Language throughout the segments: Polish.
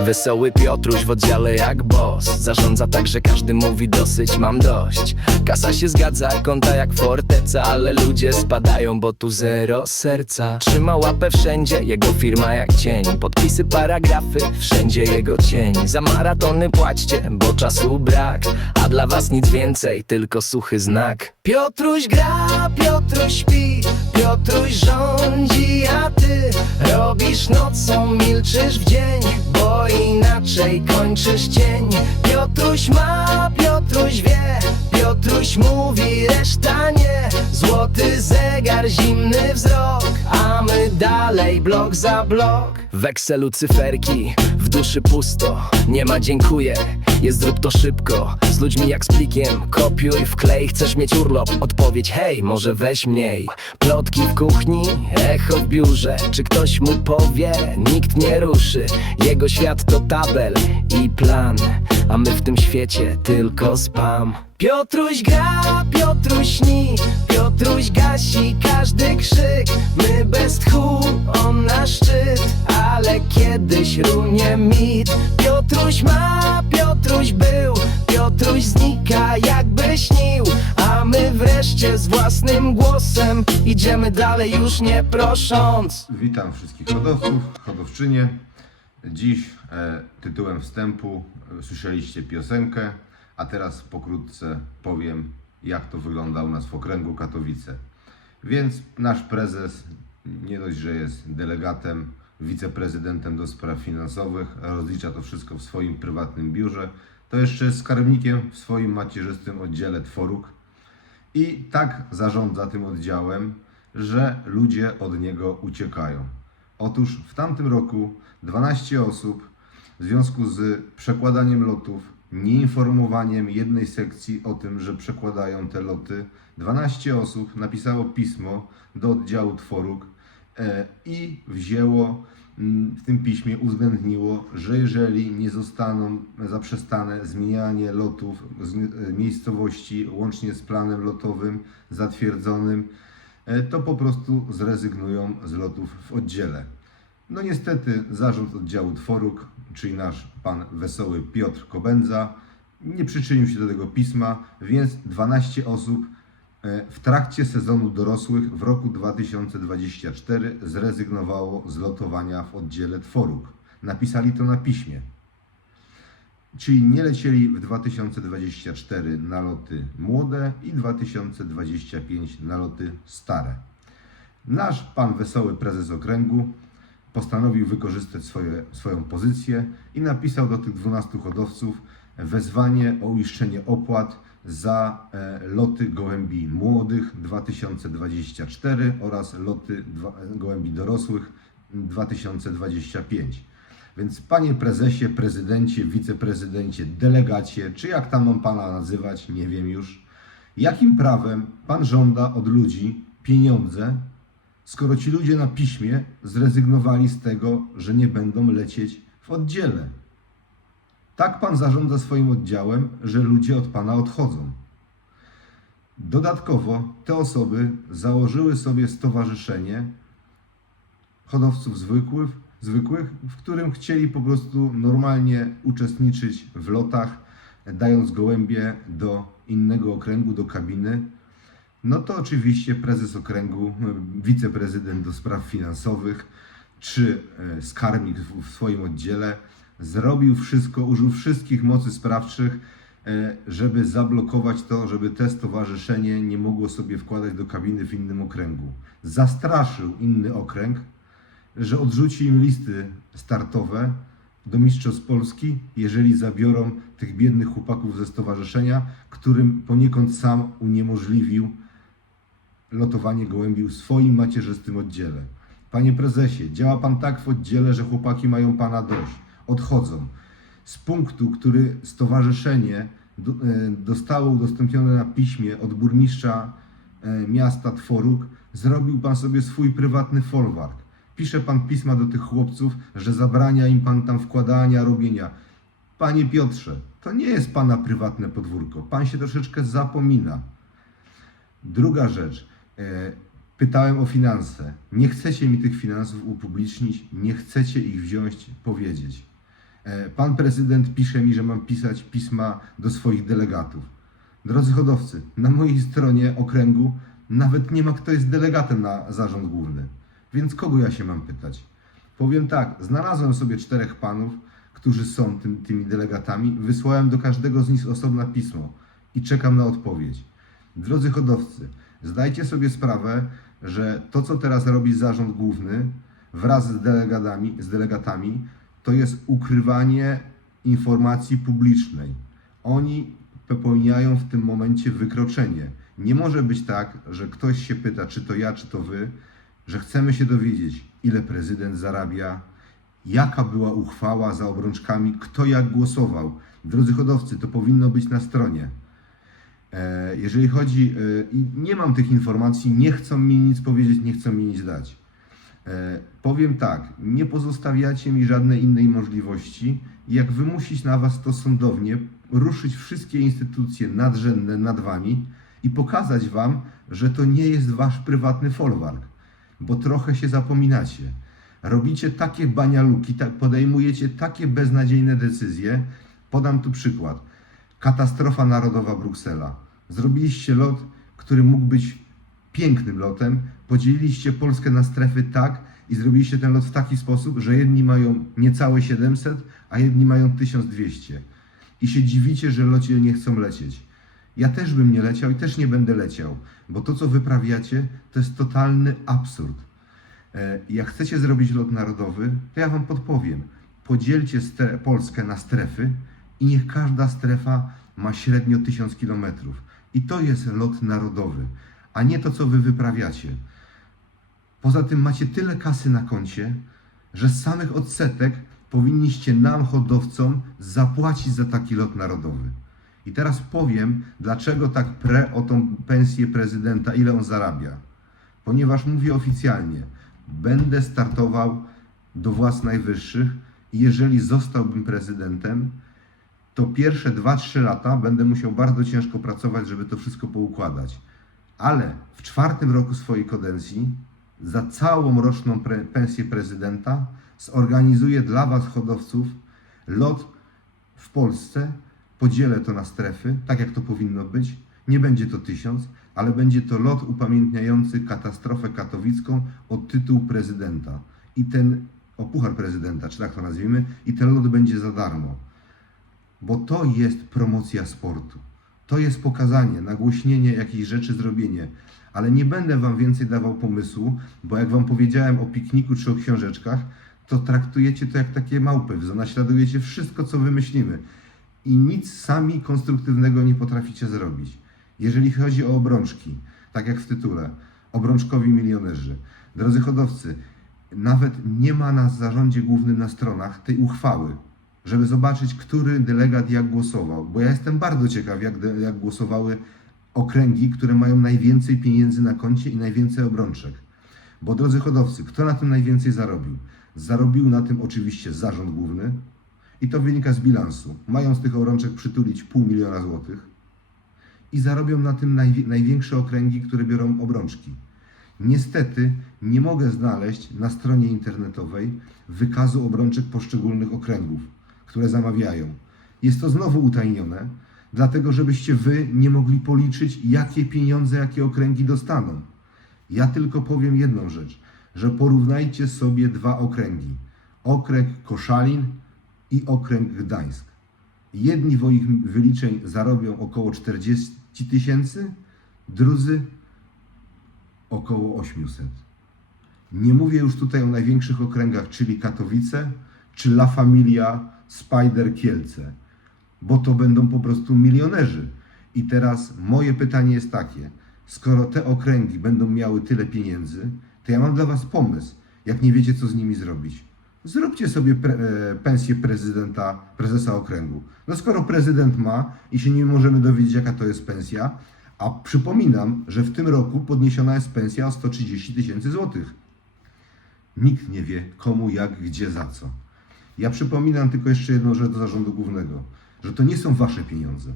Wesoły Piotruś w oddziale jak boss. Zarządza tak, że każdy mówi dosyć, mam dość. Kasa się zgadza, konta jak forteca Ale ludzie spadają, bo tu zero serca. Trzyma łapę wszędzie, jego firma jak cień. Podpisy, paragrafy, wszędzie jego cień. Za maratony płaćcie, bo czasu brak. A dla was nic więcej, tylko suchy znak. Piotruś gra, Piotruś śpi Piotruś rządzi, a ty robisz nocą, milczysz w dzień Bo inaczej kończysz dzień. Piotruś ma, Piotruś wie Piotruś mówi, reszta nie. Złoty zegar, zimny wzrok A my dalej, blok za blok. W Excelu cyferki, w duszy pusto Nie ma dziękuję, jest zrób to szybko Z ludźmi jak z plikiem, kopiuj, wklej Chcesz mieć urlop, odpowiedź hej, może weź mniej. Plotki w kuchni, echo w biurze. Czy ktoś mu powie, nikt nie ruszy. Jego świat to tabel i plan. A my w tym świecie tylko spam. Piotruś gra, Piotruś śni. Piotruś gasi każdy krzyk. My bez tchu, on na szczyt. Ale kiedyś runie mit. Piotruś ma, śnił A my wreszcie z własnym głosem Idziemy dalej już nie prosząc Witam wszystkich hodowców, hodowczynie. Dziś e, tytułem wstępu e, słyszeliście piosenkę, a teraz pokrótce powiem, jak to wygląda u nas w okręgu Katowice. Więc nasz prezes nie dość, że jest delegatem, wiceprezydentem do spraw finansowych, rozlicza to wszystko w swoim prywatnym biurze, to jeszcze jest skarbnikiem w swoim macierzystym oddziale Tworuk i tak zarządza tym oddziałem, że ludzie od niego uciekają. Otóż w tamtym roku 12 osób w związku z przekładaniem lotów, nieinformowaniem jednej sekcji o tym, że przekładają te loty, 12 osób napisało pismo do oddziału Tworuk e, i wzięło w tym piśmie uwzględniło, że jeżeli nie zostaną zaprzestane zmienianie lotów z e, miejscowości łącznie z planem lotowym zatwierdzonym, e, to po prostu zrezygnują z lotów w oddziale. No niestety zarząd oddziału Tworuk, czyli nasz pan wesoły Piotr Kobędza, nie przyczynił się do tego pisma, więc 12 osób w trakcie sezonu dorosłych w roku 2024 zrezygnowało z lotowania w oddziale Tworuk. Napisali to na piśmie. Czyli nie lecieli w 2024 na loty młode i 2025 na loty stare. Nasz pan wesoły prezes okręgu postanowił wykorzystać swoje, swoją pozycję i napisał do tych 12 hodowców wezwanie o uiszczenie opłat za e, loty gołębi młodych 2024 oraz loty dwa, gołębi dorosłych 2025. Więc panie prezesie, prezydencie, wiceprezydencie, delegacie, czy jak tam mam pana nazywać, nie wiem już, jakim prawem pan żąda od ludzi pieniądze, skoro ci ludzie na piśmie zrezygnowali z tego, że nie będą lecieć w oddziele? Tak pan zarządza swoim oddziałem, że ludzie od pana odchodzą. Dodatkowo te osoby założyły sobie stowarzyszenie hodowców zwykłych, zwykłych, w którym chcieli po prostu normalnie uczestniczyć w lotach, dając gołębie do innego okręgu, do kabiny. No to oczywiście prezes okręgu, wiceprezydent do spraw finansowych, czy e, skarbnik w swoim oddziale zrobił wszystko, użył wszystkich mocy sprawczych, e, żeby zablokować to, żeby te stowarzyszenie nie mogło sobie wkładać do kabiny w innym okręgu. Zastraszył inny okręg, że odrzuci im listy startowe do Mistrzostw Polski, jeżeli zabiorą tych biednych chłopaków ze stowarzyszenia, którym poniekąd sam uniemożliwił lotowanie gołębi w swoim macierzystym oddziale. Panie prezesie, działa pan tak w oddziale, że chłopaki mają pana dość. Odchodzą. Z punktu, który stowarzyszenie e, dostało udostępnione na piśmie od burmistrza e, miasta Tworuk, zrobił pan sobie swój prywatny folwark. Pisze pan pisma do tych chłopców, że zabrania im pan tam wkładania, robienia. Panie Piotrze, to nie jest pana prywatne podwórko. Pan się troszeczkę zapomina. Druga rzecz. E, pytałem o finanse. Nie chcecie mi tych finansów upublicznić, nie chcecie ich wziąć, powiedzieć. E, Pan prezydent pisze mi, że mam pisać pisma do swoich delegatów. Drodzy hodowcy, na mojej stronie okręgu nawet nie ma kto jest delegatem na zarząd główny. Więc kogo ja się mam pytać? Powiem tak, znalazłem sobie czterech panów, którzy są tym, tymi delegatami, wysłałem do każdego z nich osobna pismo i czekam na odpowiedź. Drodzy hodowcy, zdajcie sobie sprawę, że to, co teraz robi zarząd główny wraz z delegatami, z delegatami to jest ukrywanie informacji publicznej. Oni popełniają w tym momencie wykroczenie. Nie może być tak, że ktoś się pyta, czy to ja, czy to wy, że chcemy się dowiedzieć, ile prezydent zarabia, jaka była uchwała za obrączkami, kto jak głosował. Drodzy hodowcy, to powinno być na stronie. E, Jeżeli chodzi, e, nie mam tych informacji, nie chcą mi nic powiedzieć, nie chcą mi nic dać. E, Powiem tak, nie pozostawiacie mi żadnej innej możliwości, jak wymusić na Was to sądownie, ruszyć wszystkie instytucje nadrzędne nad Wami i pokazać Wam, że to nie jest Wasz prywatny folwark, bo trochę się zapominacie. Robicie takie banialuki, tak, podejmujecie takie beznadziejne decyzje. Podam tu przykład. Katastrofa narodowa Bruksela. Zrobiliście lot, który mógł być pięknym lotem. Podzieliliście Polskę na strefy tak i zrobiliście ten lot w taki sposób, że jedni mają niecałe 700, a jedni mają 1200. I się dziwicie, że locie nie chcą lecieć. Ja też bym nie leciał i też nie będę leciał, bo to, co wyprawiacie, to jest totalny absurd. E, Jak chcecie zrobić lot narodowy, to ja Wam podpowiem. Podzielcie Polskę na strefy i niech każda strefa ma średnio 1000 km. I to jest lot narodowy, a nie to, co Wy wyprawiacie. Poza tym macie tyle kasy na koncie, że z samych odsetek powinniście nam, hodowcom, zapłacić za taki lot narodowy. I teraz powiem, dlaczego tak pre o tą pensję prezydenta, ile on zarabia. Ponieważ mówię oficjalnie, będę startował do władz najwyższych i jeżeli zostałbym prezydentem, to pierwsze 2-3 lata będę musiał bardzo ciężko pracować, żeby to wszystko poukładać. Ale w czwartym roku swojej kadencji za całą roczną pre- pensję prezydenta zorganizuję dla Was, hodowców, lot w Polsce. Podzielę to na strefy, tak jak to powinno być. Nie będzie to tysiąc, ale będzie to lot upamiętniający katastrofę katowicką o tytuł prezydenta. I ten, o puchar prezydenta, czy tak to nazwijmy, i ten lot będzie za darmo bo to jest promocja sportu. To jest pokazanie, nagłośnienie jakichś rzeczy, zrobienie. Ale nie będę Wam więcej dawał pomysłu, bo jak Wam powiedziałem o pikniku czy o książeczkach, to traktujecie to jak takie małpy, naśladujecie wszystko, co wymyślimy. I nic sami konstruktywnego nie potraficie zrobić. Jeżeli chodzi o obrączki, tak jak w tytule, obrączkowi milionerzy. Drodzy hodowcy, nawet nie ma na zarządzie głównym na stronach tej uchwały, żeby zobaczyć, który delegat jak głosował. Bo ja jestem bardzo ciekaw, jak, jak głosowały okręgi, które mają najwięcej pieniędzy na koncie i najwięcej obrączek. Bo drodzy hodowcy, kto na tym najwięcej zarobił? Zarobił na tym oczywiście zarząd główny i to wynika z bilansu. Mają z tych obrączek przytulić pół miliona złotych i zarobią na tym najwi- największe okręgi, które biorą obrączki. Niestety nie mogę znaleźć na stronie internetowej wykazu obrączek poszczególnych okręgów, które zamawiają. Jest to znowu utajnione, dlatego żebyście wy nie mogli policzyć, jakie pieniądze, jakie okręgi dostaną. Ja tylko powiem jedną rzecz, że porównajcie sobie dwa okręgi. Okręg Koszalin i okręg Gdańsk. Jedni w moich wyliczeń zarobią około 40 tysięcy, drudzy około 800. Nie mówię już tutaj o największych okręgach, czyli Katowice, czy La Familia, Spider Kielce, bo to będą po prostu milionerzy. I teraz moje pytanie jest takie: skoro te okręgi będą miały tyle pieniędzy, to ja mam dla Was pomysł, jak nie wiecie, co z nimi zrobić. Zróbcie sobie pre, e, pensję prezydenta, prezesa okręgu. No skoro prezydent ma i się nie możemy dowiedzieć, jaka to jest pensja, a przypominam, że w tym roku podniesiona jest pensja o 130 tysięcy złotych. Nikt nie wie komu, jak, gdzie, za co. Ja przypominam tylko jeszcze jedną rzecz do zarządu głównego, że to nie są wasze pieniądze.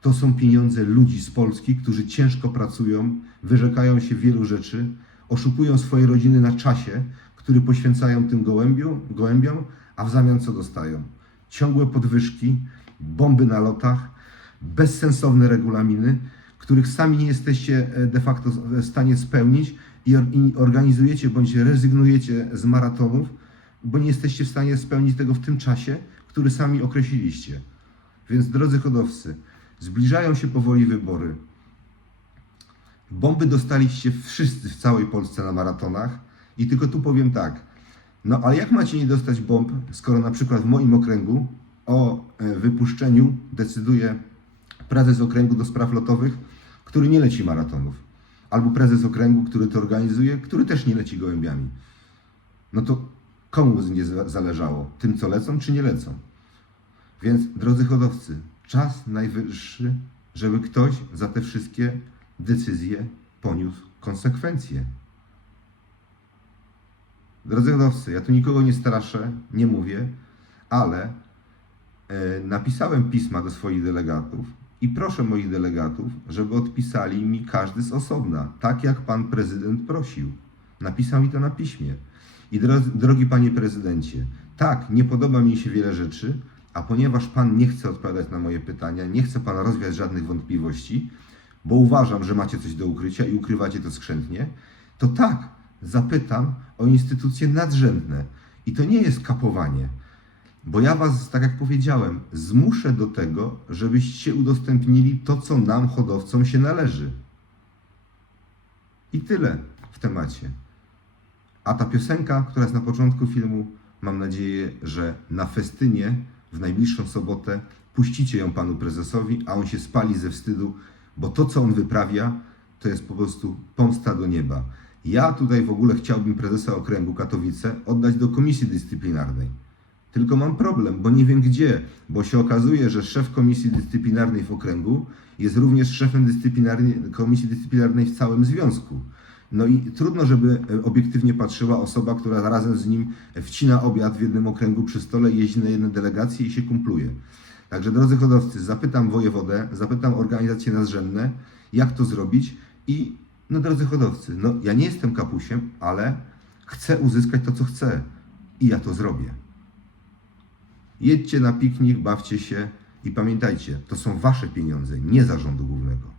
To są pieniądze ludzi z Polski, którzy ciężko pracują, wyrzekają się wielu rzeczy, oszukują swoje rodziny na czasie, który poświęcają tym gołębiom, gołębiom, a w zamian co dostają? ciągłe podwyżki, bomby na lotach, bezsensowne regulaminy, których sami nie jesteście e, de facto w stanie spełnić i organizujecie bądź rezygnujecie z maratonów, bo nie jesteście w stanie spełnić tego w tym czasie, który sami określiliście. Więc drodzy hodowcy, zbliżają się powoli wybory. Bomby dostaliście wszyscy w całej Polsce na maratonach i tylko tu powiem tak. No ale jak macie nie dostać bomb, skoro na przykład w moim okręgu o e, wypuszczeniu decyduje prezes okręgu do spraw lotowych, który nie leci maratonów, albo prezes okręgu, który to organizuje, który też nie leci gołębiami. No to komu będzie za- zależało? Tym, co lecą, czy nie lecą? Więc, drodzy hodowcy, czas najwyższy, żeby ktoś za te wszystkie decyzje poniósł konsekwencje. Drodzy hodowcy, ja tu nikogo nie straszę, nie mówię, ale e, napisałem pisma do swoich delegatów i proszę moich delegatów, żeby odpisali mi każdy z osobna, tak jak pan prezydent prosił. Napisał mi to na piśmie. I drodzy, drogi panie prezydencie, tak, nie podoba mi się wiele rzeczy, a ponieważ pan nie chce odpowiadać na moje pytania, nie chce pan rozwiać żadnych wątpliwości, bo uważam, że macie coś do ukrycia i ukrywacie to skrzętnie, to tak, zapytam o instytucje nadrzędne. I to nie jest kapowanie, bo ja was, tak jak powiedziałem, zmuszę do tego, żebyście udostępnili to, co nam, hodowcom, się należy. I tyle w temacie. A ta piosenka, która jest na początku filmu, mam nadzieję, że na festynie w najbliższą sobotę puścicie ją panu prezesowi, a on się spali ze wstydu, bo to, co on wyprawia, to jest po prostu pomsta do nieba. Ja tutaj w ogóle chciałbym prezesa okręgu Katowice oddać do komisji dyscyplinarnej. Tylko mam problem, bo nie wiem gdzie, bo się okazuje, że szef komisji dyscyplinarnej w okręgu jest również szefem dyscyplinarnej, komisji dyscyplinarnej w całym związku. No i trudno, żeby e, obiektywnie patrzyła osoba, która razem z nim wcina obiad w jednym okręgu przy stole, jeździ na jedne delegacje i się kumpluje. Także drodzy hodowcy, zapytam wojewodę, zapytam organizacje nadrzędne, jak to zrobić i no drodzy hodowcy, no ja nie jestem kapusiem, ale chcę uzyskać to, co chcę i ja to zrobię. Jedźcie na piknik, bawcie się i pamiętajcie, to są wasze pieniądze, nie zarządu głównego.